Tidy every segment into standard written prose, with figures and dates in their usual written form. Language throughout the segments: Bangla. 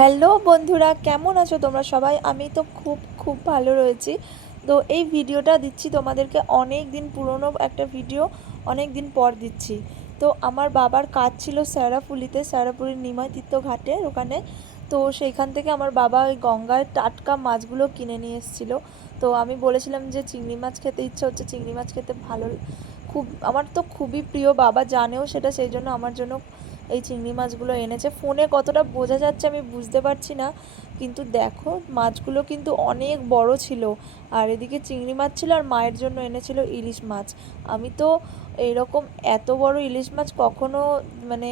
হ্যালো বন্ধুরা, কেমন আছো তোমরা সবাই? আমি তো খুব খুব ভালো রয়েছি। তো এই ভিডিওটা দিচ্ছি তোমাদেরকে, অনেক দিন পুরনো একটা ভিডিও, অনেক দিন পর দিচ্ছি। তো আমার বাবার কাজ ছিল শেরাপুলির নিমাই তীর্থ ঘাটের ওখানে। তো সেইখান থেকে আমার বাবা ওই গঙ্গায় টাটকা মাছগুলো কিনে নিয়ে এসেছিলো। তো আমি বলেছিলাম যে চিংড়ি মাছ খেতে ইচ্ছে হচ্ছে, চিংড়ি মাছ খেতে ভালো, খুব আমার তো খুবই প্রিয়, বাবা জানেও সেটা, সেই জন্য আমার জন্য এই চিংড়ি মাছগুলো এনেছে। ফোনে কতটা বোঝা যাচ্ছে আমি বুঝতে পারছি না, কিন্তু দেখো মাছগুলো কিন্তু অনেক বড় ছিল। আর এদিকে চিংড়ি মাছ ছিল, আর মায়ের জন্য এনেছিল ইলিশ মাছ। আমি তো এইরকম এত বড় ইলিশ মাছ কখনো মানে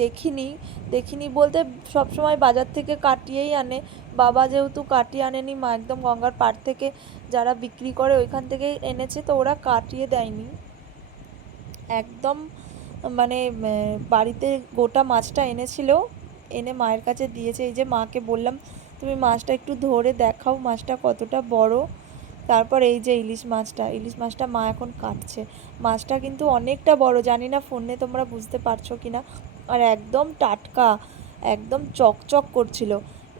দেখিনি। দেখিনি বলতে সবসময় বাজার থেকে কাটিয়েই আনে। বাবা যেহেতু কাটিয়ে আনেনি, মা একদম গঙ্গার পাড় থেকে যারা বিক্রি করে ওইখান থেকেই এনেছে, তো ওরা কাটিয়ে দেয়নি একদম। মানে বাড়িতে গোটা মাছটা এনেছিল, এনে মায়ের কাছে দিয়েছে। এই যে মাকে বললাম তুমি মাছটা একটু ধরে দেখাও, মাছটা কতটা বড়। তারপর এই যে ইলিশ মাছটা মা এখন কাটছে। মাছটা কিন্তু অনেকটা বড়, জানি না ফোনে তোমরা বুঝতে পারছো কি না। আর একদম টাটকা, একদম চকচক করছিল।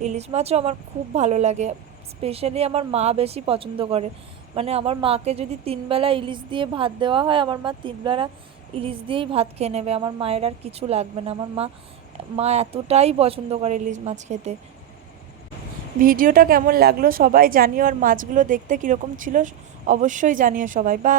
ইলিশ মাছও আমার খুব ভালো লাগে, স্পেশালি আমার মা বেশি পছন্দ করে। মানে আমার মাকে যদি 3 বেলা ইলিশ দিয়ে ভাত দেওয়া হয়, আমার মা 3 বেলা ইলিশ দিয়েই ভাত খেয়ে নেবে, আমার মায়ের আর কিছু লাগবে না। আমার মা মা এতটাই পছন্দ করে ইলিশ মাছ খেতে। ভিডিওটা কেমন লাগলো সবাই জানিও, আর মাছগুলো দেখতে কীরকম ছিল অবশ্যই জানিও সবাই। বা